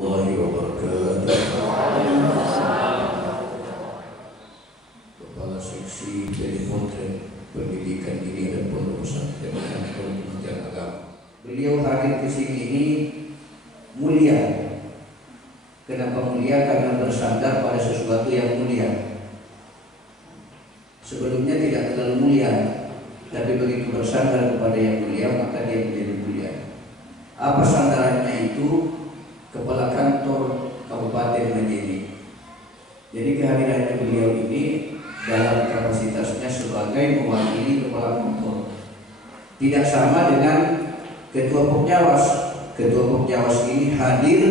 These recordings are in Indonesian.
Warahmatullahi wabarakatuh. Kepala Seksi Pendidikan Pendidikan Dini dan Pondok Pesantren Kementerian Agama. Beliau hadir ke sini ini mulia. Kenapa mulia? Karena bersandar pada sesuatu yang mulia. Sebelumnya tidak terlalu mulia, tapi begitu bersandar kepada yang mulia maka dia menjadi mulia. Apa sandarannya itu? Kepala Kantor Kabupaten Majene. Jadi kehadiran beliau ini dalam kapasitasnya sebagai mewakili kepala kantor. Tidak sama dengan Ketua Pokjawas. Ketua Pokjawas ini hadir,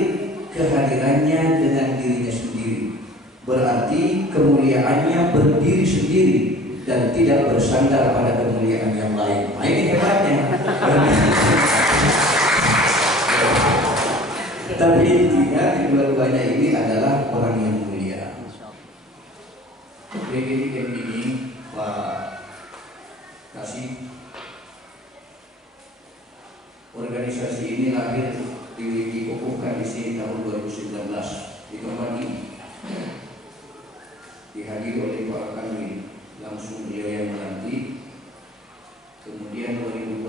kehadirannya dengan dirinya sendiri. Berarti kemuliaannya berdiri sendiri dan tidak bersandar pada kemuliaan yang lain. Nah, ini hebatnya. Tapi intinya kedua-duanya ini adalah orang yang mulia. Begini ini Pak Kasih, organisasi ini lahir dikukuhkan di sini tahun 2019 di tempat ini. Dihadiri oleh Pak Kamil, langsung beliau yang melantik. Kemudian 2021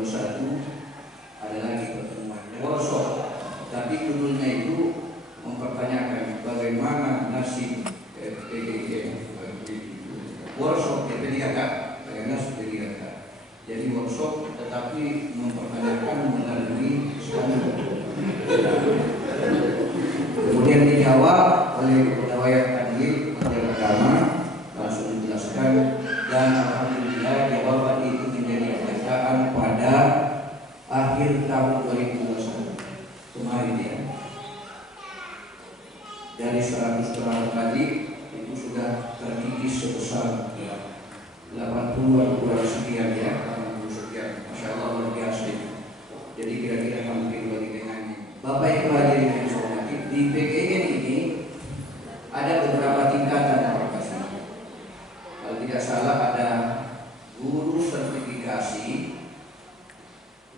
ada lagi pertemuan workshop. Tapi judulnya itu mempertanyakan bagaimana nasib workshop P3K, nasib P3K. Jadi workshop tetapi mempertanyakan melalui standar. Kemudian dijawab oleh Kepala Kanwil Kementerian Agama, langsung dijelaskan, dan alhamdulillah jawaban itu menjadi kenyataan pada akhir tahun 2021. Kemarin ya, dari 100 orang tadi itu sudah terkikis sebesar 80-an kurang sekian ya, 80 sekian, Masya Allah luar biasa itu. Jadi kira-kira hampir bagi dengannya. Bapak Ibu hadirin yang saya hormati, di PKN ini ada beberapa tingkatan aplikasi. Kalau tidak salah ada guru sertifikasi,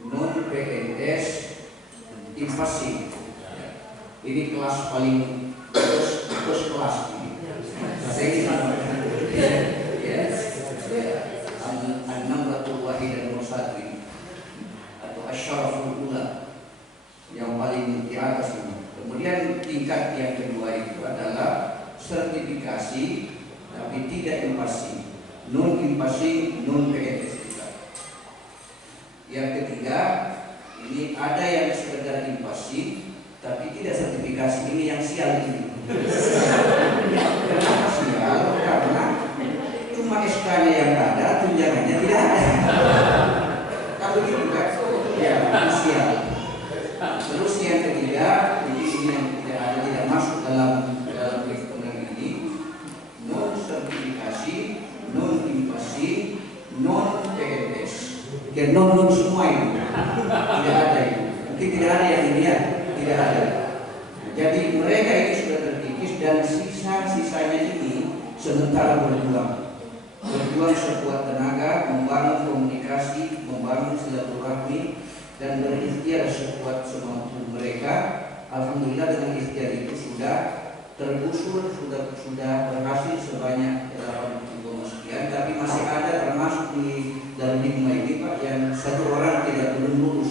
non PNS, invasi. Ini kelas paling terus kelas ini. Saya ini An-Namratul Wahidah Mursad ini atau Asyaraful Ula yang paling di atas ini. Kemudian tingkat yang kedua itu adalah sertifikasi tapi tidak invasi, non invasi, non PNS. Yang ketiga ini ada yang sekedar invasi tapi tidak sertifikasi. Ini yang sial ini. Kenapa sial? Karena cuma SK-nya yang ada, tunjangannya tidak ada. Kalau gitu kan, ya sial. Terus yang ketiga, ini yang tidak ada, tidak masuk dalam ketentuan ini, non sertifikasi, non invasi, non PNS. Ya non semua itu. Tidak ada itu. Mungkin tidak ada yang ini ya, tidak ada. Jadi mereka ini sudah terkikis dan sisa-sisanya ini sementara berjuang sekuat tenaga, membangun komunikasi, membangun silaturahmi dan berikhtiar sekuat semampu mereka. Alhamdulillah dengan ikhtiar itu sudah tergusur, sudah berhasil sebanyak 80 sekian, tapi masih ada termasuk di dalam hikmah ini Pak yang satu orang belum lulus,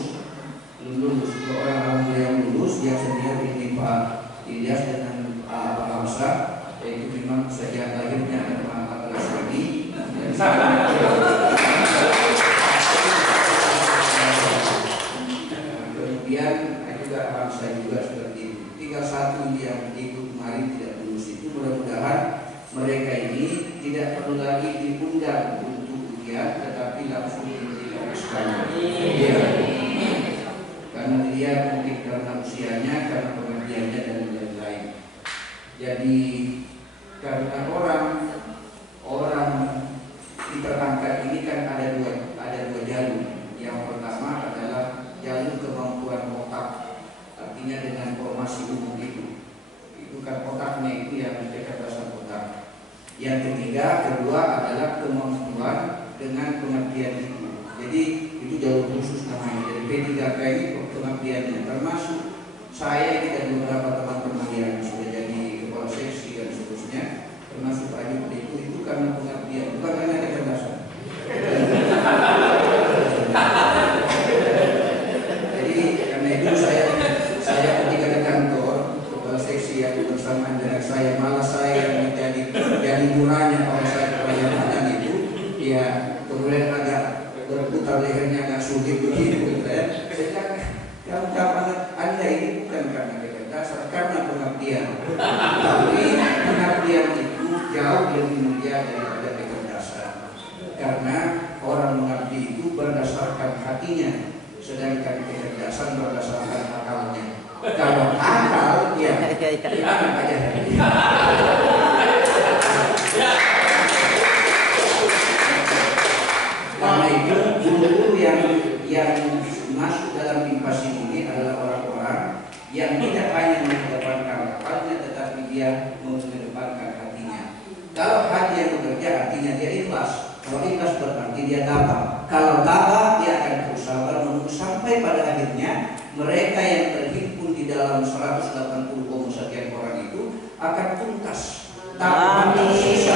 dua orang alhamdulillah yang lulus, yang senior ini Pak Ilyas dengan Pak Hamsa, yaitu memang sejak lahirnya ada Pak kelas ini. Kemudian juga Hamsa juga seperti itu. Tinggal satu yang ikut kemarin tidak lulus itu, mudah-mudahan mereka ini tidak perlu lagi diundang untuk ujian, tetapi langsung diberikan sekali. Karena dia mungkin karena usianya, karena pengertiannya dan lain-lain. Jadi karena orang diperangkat ini kan ada dua jalur. Yang pertama adalah jalur kemampuan otak, artinya dengan formasi umum itu kan otaknya itu yang kecerdasan otak. Yang kedua adalah kemampuan dengan pengertian itu. Jadi itu jalur khusus namanya. Jadi P3K ini pengertiannya termasuk saya ini dan beberapa teman-teman bersamaan dengan saya, malah saya yang jadi murahnya kalau saya kebanyakan itu, ya kemudian agak berputar lehernya agak sulit begitu, ya. Kawan-kawan Anda ini bukan karena kecerdasan, karena pengabdian. Tapi pengabdian itu jauh lebih mulia daripada kecerdasan, karena orang mengabdi itu berdasarkan hatinya, sedangkan kecerdasan berdasarkan akalnya. Kalau akal, ya gimana aja. Karena itu guru yang masuk dalam Limpasi ini adalah orang-orang yang tidak hanya mengedepankan akalnya, tetapi dia mengedepankan hatinya. Kalau hati yang bekerja, artinya dia ikhlas. Kalau ikhlas berarti dia tabah. Kalau tabah, dia akan berusaha menunggu sampai pada akhirnya mereka yang terhimpun di dalam 180 sekian orang itu akan tuntas. Tak tersisa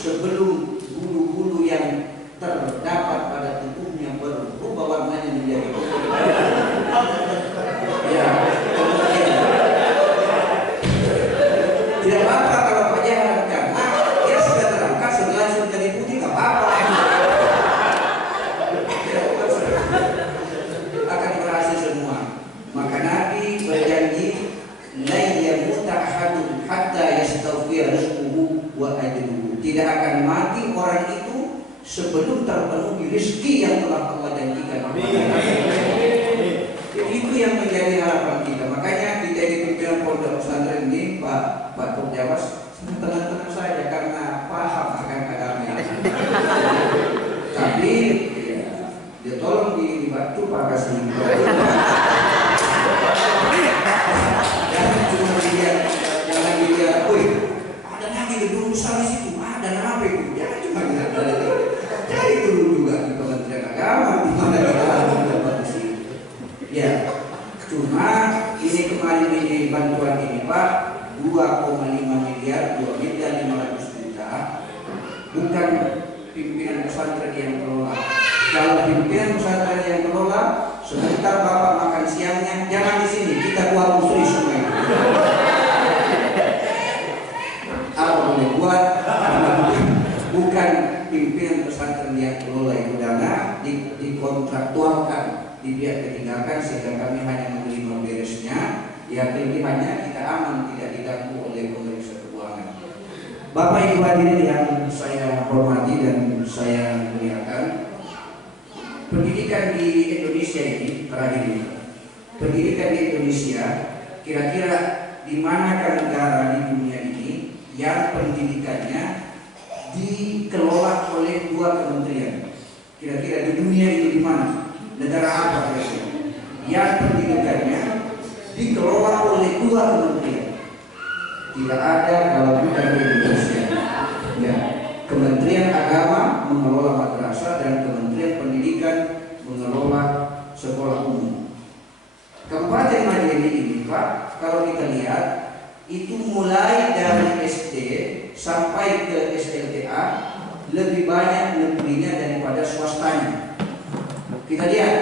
sebelum bulu-bulu yang terdapat pada tubuhnya berubah warnanya menjadi ya. Tidak apa-apa kalau Pak Jahan, karena dia sudah terangkat setelah sudah jadi putih, nggak apa-apa. Akan berhasil semua. Maka Nabi berjanji, la yamuta ahadun hatta yastawfiya rizquhu wa ajruhu. Tidak akan mati orang itu sebelum terpenuhi rezeki yang telah Allah janjikan. Itu yang menjadi harapan kita. Makanya kita di pimpinan pondok pesantren ini, Pak Jawas, tenang-tenang saja karena paham akan agama. Tapi ya tolong dibantu Pak kasih. Jangan cuma dilihat, wih, ada lagi gedung besar di situ, ada apa itu? Jangan cuma dilihat. Cari dulu juga di Kementerian Agama, di mana kita dapat di sini. Ya, cuma ini kemarin ini bantuan ini Pak, 2,5 miliar, 2 miliar 500 juta, bukan pimpinan pesantren yang kelola. Kalau pimpinan pesantren yang kelola, sebentar Bapak makan siangnya, jangan di sini, kita buat musri semua. Apa boleh buat? Bukan pimpinan pesantren yang kelola itu dana dikontraktualkan, dibiar ditinggalkan sehingga kami hanya menerima beresnya. Ya kelebihannya kita aman, tidak diganggu oleh pemeriksa keuangan. Bapak Ibu hadirin yang saya hormati dan saya muliakan, pendidikan di Indonesia ini terakhir ini, pendidikan di Indonesia kira-kira di manakah negara di dunia ini yang pendidikannya dikelola oleh 2 kementerian? Kira-kira di dunia ini di mana? Negara apa kira-kira yang pendidikannya dikelola oleh 2 kementerian? Tidak ada kalau bukan di Indonesia. Ya, Kementerian Agama mengelola madrasah dan Kementerian Pendidikan mengelola sekolah umum. Kabupaten Majene ini Pak, kalau kita lihat itu mulai dari SD sampai ke SLTA lebih banyak negerinya daripada swastanya. Kita lihat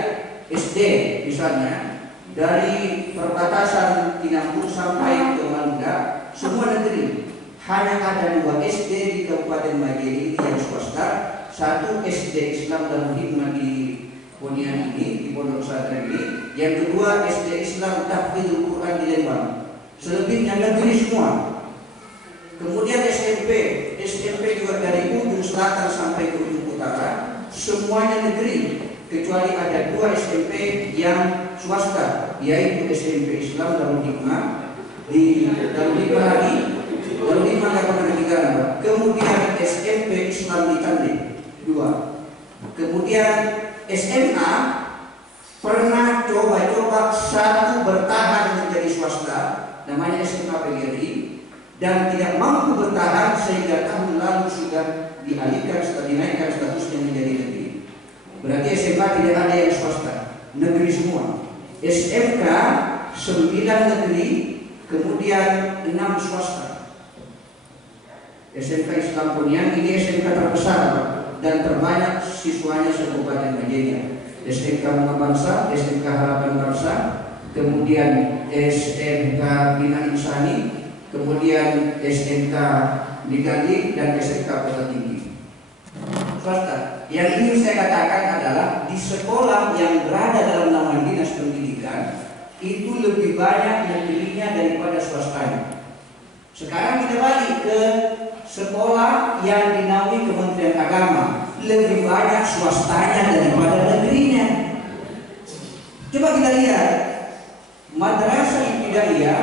SD misalnya dari perbatasan Tinambung sampai ke Malunda semua negeri. Hanya ada 2 SD di Kabupaten Majene ini yang swasta, 1 SD Islam Darul Hikmah di Ponian ini, di Pondok Pesantren ini, yang kedua SD Islam Tahfidzul Quran di Lembang. Selebihnya negeri semua. Kemudian SMP juga dari ujung selatan sampai ke ujung utara, semuanya negeri, kecuali ada 2 SMP yang swasta, yaitu SMP Islam Darul Hikmah di Darul Hikmah lagi, Darul Hikmah nggak pernah ditinggalkan. Kemudian SMP Islam di Tanding 2. Kemudian SMA pernah coba-coba 1 bertahan menjadi swasta, namanya SMA PGRI, dan tidak mampu bertahan sehingga tahun lalu sudah dialihkan, sudah dinaikkan statusnya menjadi negeri. Berarti SMA tidak ada yang swasta, negeri semua. SMK 9 negeri, kemudian 6 swasta. SMK Islam Ponian ini SMK terbesar dan terbanyak siswanya se-Kabupaten Majene. SMK Bunga Bangsa, SMK Harapan Bangsa, kemudian SMK Bina Insani, kemudian SMK Digali, dan SMK Kota Tinggi. Swasta. Yang ingin saya katakan adalah di sekolah yang berada dalam naungan dinas pendidikan itu lebih banyak negerinya daripada swastanya. Sekarang kita balik ke sekolah yang dinaungi Kementerian Agama, lebih banyak swastanya daripada negerinya. Coba kita lihat Madrasah Ibtidaiyah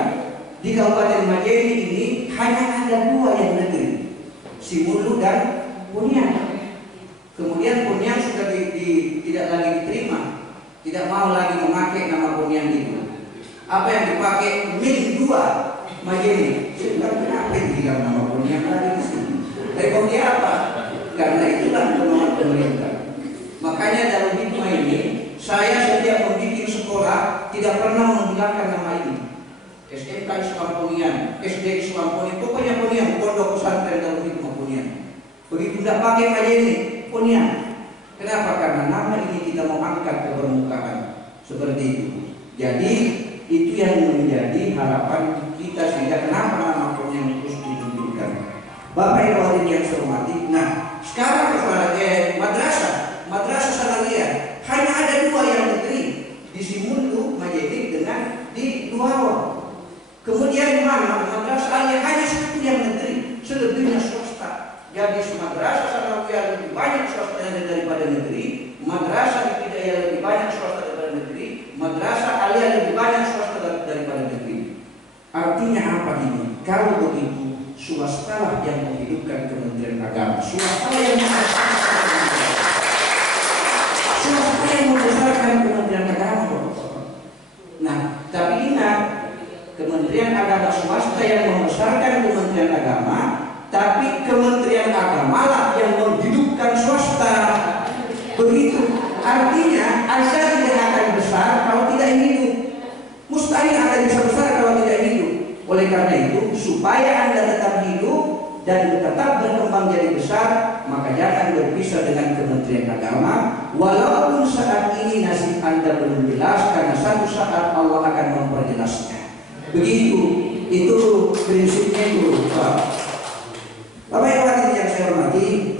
di Kabupaten Majene ini hanya ada 2 yang negeri, Simulu dan Punian. Kemudian Punian sudah tidak lagi diterima, tidak mau lagi memakai nama Punian itu. Apa yang dipakai MIN 2 Majene. Kenapa dibilang nama Punian lagi di sini? Dari dia apa? Karena itulah kemauan pemerintah. Makanya dalam hikmah ini saya setiap membuat sekolah tidak pernah menghilangkan nama ini. SMK Islam Punian, SD Islam Punian, pokoknya Punian, pondok pesantren dalam hikmah Punian. Begitu tidak pakai Majene, Punian. Kenapa? Karena nama ini kita mau angkat ke permukaan seperti itu. Jadi itu yang menjadi harapan kita, sehingga kenapa nama Punian terus ditunjukkan. Bapak Ibu hadirin yang saya hormati. Nah, sekarang madrasah Sanawiyah hanya ada 2 yang negeri, di Simulu Majene dengan di Luaro. Kemudian di mana madrasah Aliyah hanya 1 yang negeri, selebihnya swasta. Jadi madrasah Sanawiyah lebih banyak swastanya daripada negeri, madrasah Ibtidaiyah lebih banyak swasta daripada negeri, madrasah Aliyah lebih banyak swasta daripada negeri. Artinya apa ini? Kalau begitu, swastalah yang menghidupkan Kementerian Agama, swastalah yang membesarkan Kementerian Agama. Nah, tapi ingat, Kementerian Agama swasta yang membesarkan Kementerian Agama, tapi Kementerian Agama lah yang menghidupkan swasta. Begitu. Artinya Anda tidak akan besar kalau tidak hidup. Mustahil Anda bisa besar kalau tidak hidup. Oleh karena itu, supaya Anda tetap hidup dan tetap berkembang jadi besar, maka jangan berpisah dengan Kementerian Agama. Walaupun saat ini nasib Anda belum jelas, karena satu saat Allah akan memperjelasnya. Begitu. Itu prinsipnya itu. Bapak Ibu hadirin yang saya hormati,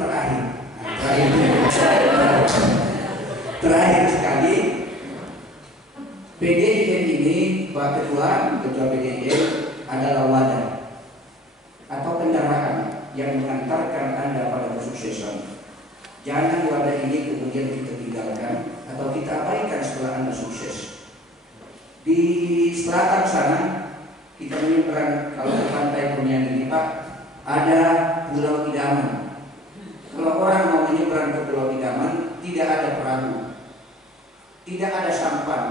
terakhir sekali, PDIM ini, Pak Ketua PDIM adalah wadah atau kendaraan yang mengantarkan Anda pada kesuksesan. Jangan wadah ini kemudian kita tinggalkan atau kita abaikan setelah Anda sukses. Di selatan sana kita menyeberang, kalau ke pantai Punian ini Pak, ada Pulau Idaman. Kalau orang mau menyeberang ke Pulau Idaman, tidak ada perahu, tidak ada sampan,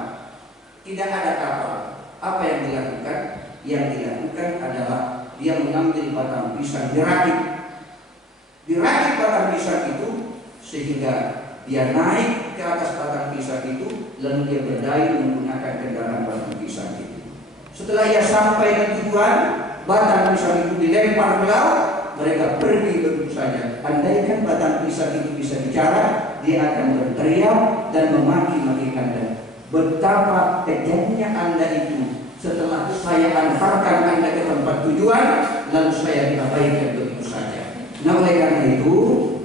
tidak ada kapal. Apa yang dilakukan? Yang dilakukan adalah dia mengambil batang pisang, dirakit batang pisang itu sehingga dia naik ke atas batang pisang itu, lalu dia berdayung menggunakan kendaraan batang pisang itu. Setelah ia sampai di tujuan, batang pisang itu dilempar ke laut, mereka pergi begitu saja. Andaikan batang pisang itu bisa bicara, dia akan berteriak dan memaki-maki Anda. Betapa kejamnya Anda itu. Setelah saya antarkan Anda ke tempat tujuan, lalu saya diabaikan begitu saja. Nah, oleh karena itu,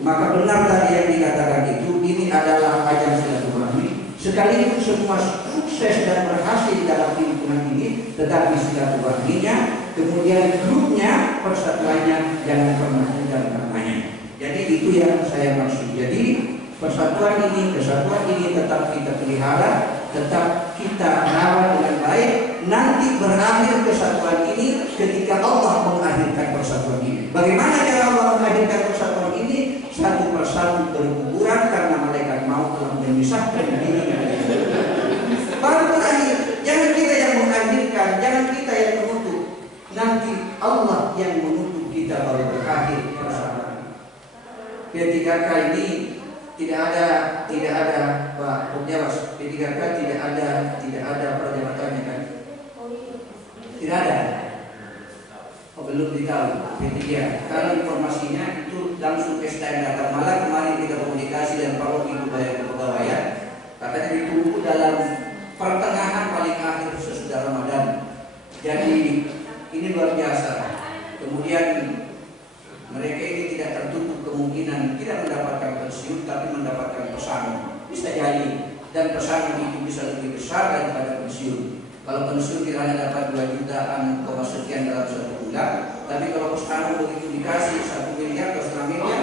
maka benar tadi yang dikatakan itu, ini adalah ajang silaturahmi. Sekalipun semua sukses dan berhasil dalam lingkungan ini, tetapi silaturahminya, kemudian grupnya, persatuannya jangan pernah tinggal namanya. Jadi itu yang saya maksud. Jadi persatuan ini, kesatuan ini tetap kita pelihara, tetap kita rawat dengan baik. Nanti berakhir kesatuan ini ketika Allah mengakhirkan persatuan ini. Bagaimana cara Allah mengakhirkan persatuan ini? Satu persatu berkuburan karena malaikat maut telah memisahkan diri. Baru berakhir. Jangan kita yang mengakhirkan, jangan kita yang menutup. Nanti Allah yang menutup kita baru berakhir persatuan. P3K ini tidak ada Pak Purjawas. P3K tidak ada perjabatannya kan? Tidak ada. Oh, belum ditahu. P3. Kalau informasinya itu langsung ke STM datang. Malah kemarin kita komunikasi dan Pak Ibu Bayar Kepegawaian, katanya ditunggu dalam pertengahan paling akhir pesangon. Bisa jadi, dan pesangon itu bisa lebih besar daripada pensiun. Kalau pensiun kita hanya dapat 2 jutaan, sekian dalam 1 bulan, tapi kalau pesangon begitu dikasih 1 miliar atau 1,5 miliar,